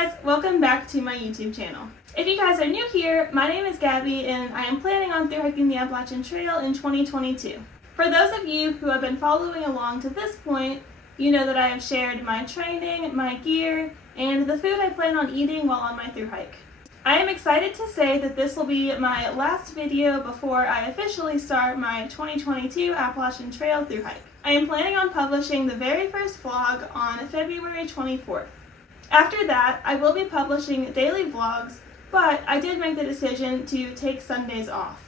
guys, welcome back to my YouTube channel. If you guys are new here, my name is Gabby and I am planning on thru-hiking the Appalachian Trail in 2022. For those of you who have been following along to this point, you know that I have shared my training, my gear, and the food I plan on eating while on my thru-hike. I am excited to say that this will be my last video before I officially start my 2022 Appalachian Trail thru-hike. I am planning on publishing the very first vlog on February 24th. After that, I will be publishing daily vlogs, but I did make the decision to take Sundays off.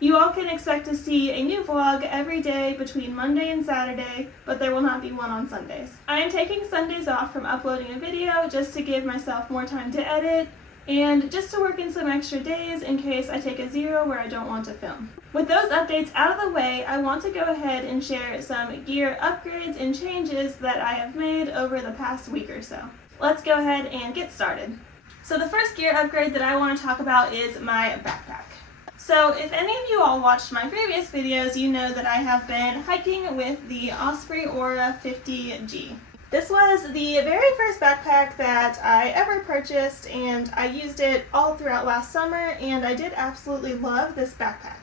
You all can expect to see a new vlog every day between Monday and Saturday, but there will not be one on Sundays. I am taking Sundays off from uploading a video just to give myself more time to edit and just to work in some extra days in case I take a zero where I don't want to film. With those updates out of the way, I want to go ahead and share some gear upgrades and changes that I have made over the past week or so. Let's go ahead and get started. So the first gear upgrade that I want to talk about is my backpack. So if any of you all watched my previous videos, you know that I have been hiking with the Osprey Aura 50G. This was the very first backpack that I ever purchased, and I used it all throughout last summer, and I did absolutely love this backpack.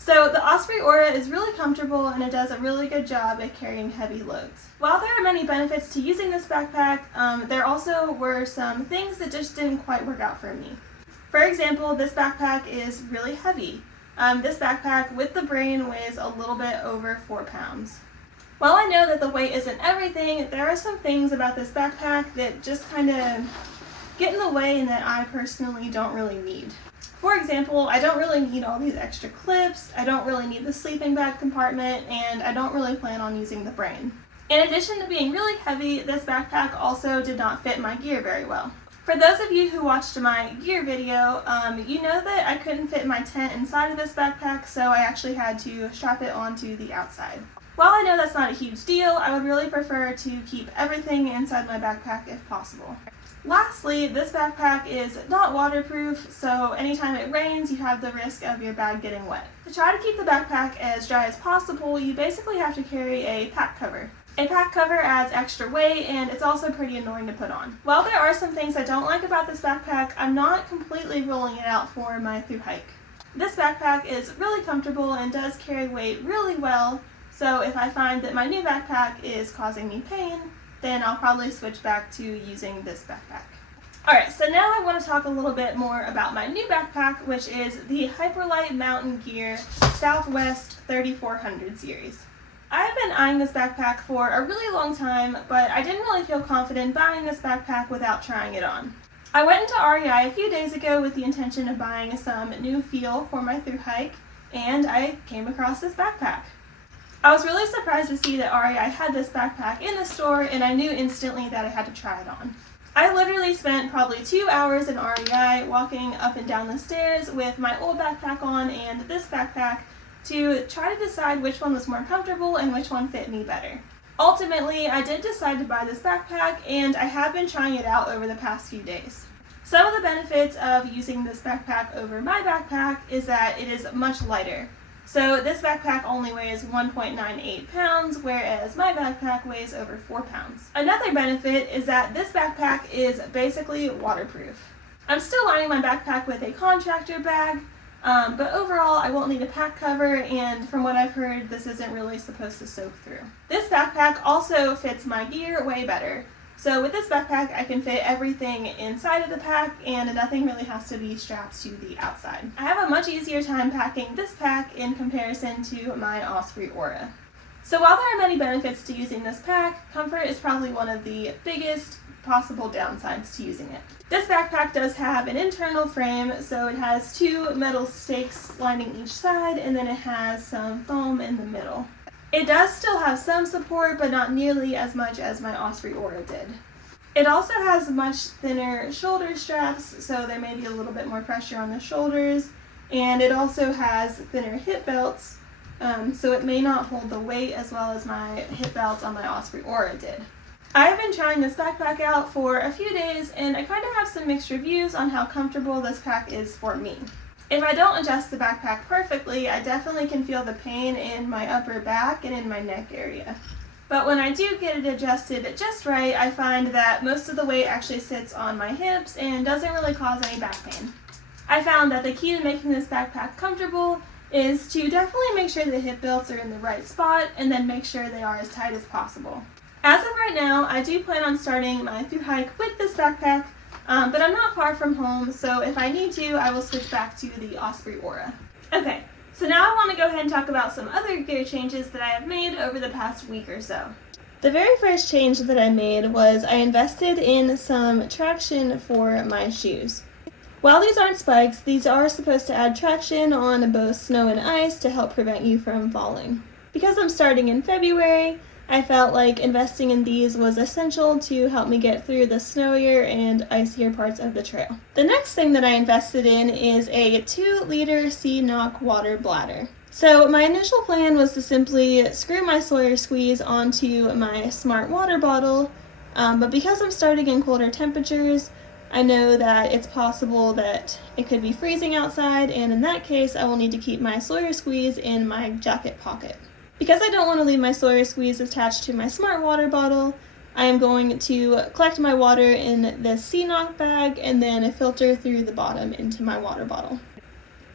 So the Osprey Aura is really comfortable and it does a really good job at carrying heavy loads. While there are many benefits to using this backpack, there also were some things that just didn't quite work out for me. For example, this backpack is really heavy. This backpack with the brain weighs a little bit over 4 pounds. While I know that the weight isn't everything, there are some things about this backpack that just kind of get in the way and that I personally don't really need. For example, I don't really need all these extra clips, I don't really need the sleeping bag compartment, and I don't really plan on using the brain. In addition to being really heavy, this backpack also did not fit my gear very well. For those of you who watched my gear video, you know that I couldn't fit my tent inside of this backpack, so I actually had to strap it onto the outside. While I know that's not a huge deal, I would really prefer to keep everything inside my backpack if possible. Lastly, this backpack is not waterproof, so anytime it rains, you have the risk of your bag getting wet. To try to keep the backpack as dry as possible, you basically have to carry a pack cover. A pack cover adds extra weight, and it's also pretty annoying to put on. While there are some things I don't like about this backpack, I'm not completely ruling it out for my thru-hike. This backpack is really comfortable and does carry weight really well, so if I find that my new backpack is causing me pain, then I'll probably switch back to using this backpack. Alright, so now I want to talk a little bit more about my new backpack, which is the Hyperlight Mountain Gear Southwest 3400 series. I have been eyeing this backpack for a really long time, but I didn't really feel confident buying this backpack without trying it on. I went into REI a few days ago with the intention of buying some new feel for my thru-hike, and I came across this backpack. I was really surprised to see that REI had this backpack in the store, and I knew instantly that I had to try it on. I literally spent probably 2 hours in REI walking up and down the stairs with my old backpack on and this backpack to try to decide which one was more comfortable and which one fit me better. Ultimately, I did decide to buy this backpack, and I have been trying it out over the past few days. Some of the benefits of using this backpack over my backpack is that it is much lighter. So this backpack only weighs 1.98 pounds, whereas my backpack weighs over 4 pounds. Another benefit is that this backpack is basically waterproof. I'm still lining my backpack with a contractor bag, but overall I won't need a pack cover, and from what I've heard, this isn't really supposed to soak through. This backpack also fits my gear way better. So with this backpack, I can fit everything inside of the pack, and nothing really has to be strapped to the outside. I have a much easier time packing this pack in comparison to my Osprey Aura. So while there are many benefits to using this pack, comfort is probably one of the biggest possible downsides to using it. This backpack does have an internal frame, so it has 2 metal stakes lining each side, and then it has some foam in the middle. It does still have some support, but not nearly as much as my Osprey Aura did. It also has much thinner shoulder straps, so there may be a little bit more pressure on the shoulders, and it also has thinner hip belts, so it may not hold the weight as well as my hip belts on my Osprey Aura did. I have been trying this backpack out for a few days, and I kind of have some mixed reviews on how comfortable this pack is for me. If I don't adjust the backpack perfectly, I definitely can feel the pain in my upper back and in my neck area. But when I do get it adjusted just right, I find that most of the weight actually sits on my hips and doesn't really cause any back pain. I found that the key to making this backpack comfortable is to definitely make sure the hip belts are in the right spot and then make sure they are as tight as possible. As of right now, I do plan on starting my thru-hike with this backpack, but I'm not far from home, so if I need to, I will switch back to the Osprey Aura. Okay, so now I want to go ahead and talk about some other gear changes that I have made over the past week or so. The very first change that I made was I invested in some traction for my shoes. While these aren't spikes, these are supposed to add traction on both snow and ice to help prevent you from falling. Because I'm starting in February, I felt like investing in these was essential to help me get through the snowier and icier parts of the trail. The next thing that I invested in is a 2-liter Sea-Knock water bladder. So my initial plan was to simply screw my Sawyer Squeeze onto my Smart water bottle, but because I'm starting in colder temperatures, I know that it's possible that it could be freezing outside, and in that case I will need to keep my Sawyer Squeeze in my jacket pocket. Because I don't want to leave my Sawyer Squeeze attached to my Smart water bottle, I am going to collect my water in this Sea-Knock bag and then filter through the bottom into my water bottle.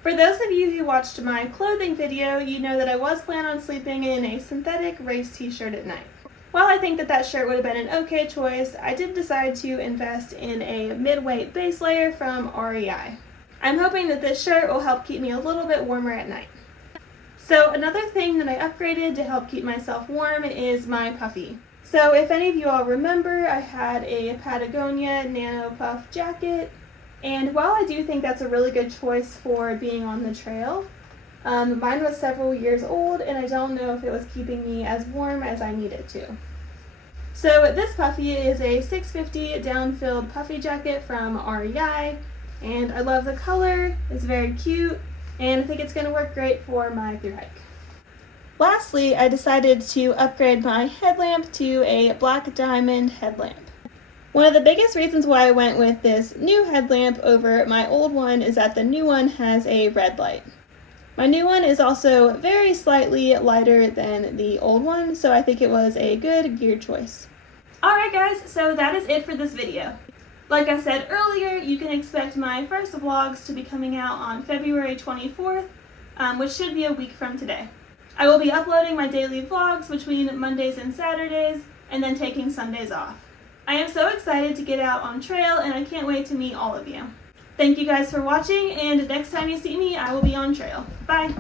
For those of you who watched my clothing video, you know that I was planning on sleeping in a synthetic race t-shirt at night. While I think that that shirt would have been an okay choice, I did decide to invest in a mid-weight base layer from REI. I'm hoping that this shirt will help keep me a little bit warmer at night. So another thing that I upgraded to help keep myself warm is my puffy. So if any of you all remember, I had a Patagonia Nano Puff jacket, and while I do think that's a really good choice for being on the trail, mine was several years old and I don't know if it was keeping me as warm as I needed to. So this puffy is a 650 down-filled puffy jacket from REI, and I love the color, it's very cute, and I think it's going to work great for my thru-hike. Lastly, I decided to upgrade my headlamp to a black diamond headlamp. One of the biggest reasons why I went with this new headlamp over my old one is that the new one has a red light. My new one is also very slightly lighter than the old one, so I think it was a good gear choice. Alright guys, so that is it for this video. Like I said earlier, you can expect my first vlogs to be coming out on February 24th, which should be a week from today. I will be uploading my daily vlogs between Mondays and Saturdays, and then taking Sundays off. I am so excited to get out on trail, and I can't wait to meet all of you. Thank you guys for watching, and next time you see me, I will be on trail. Bye!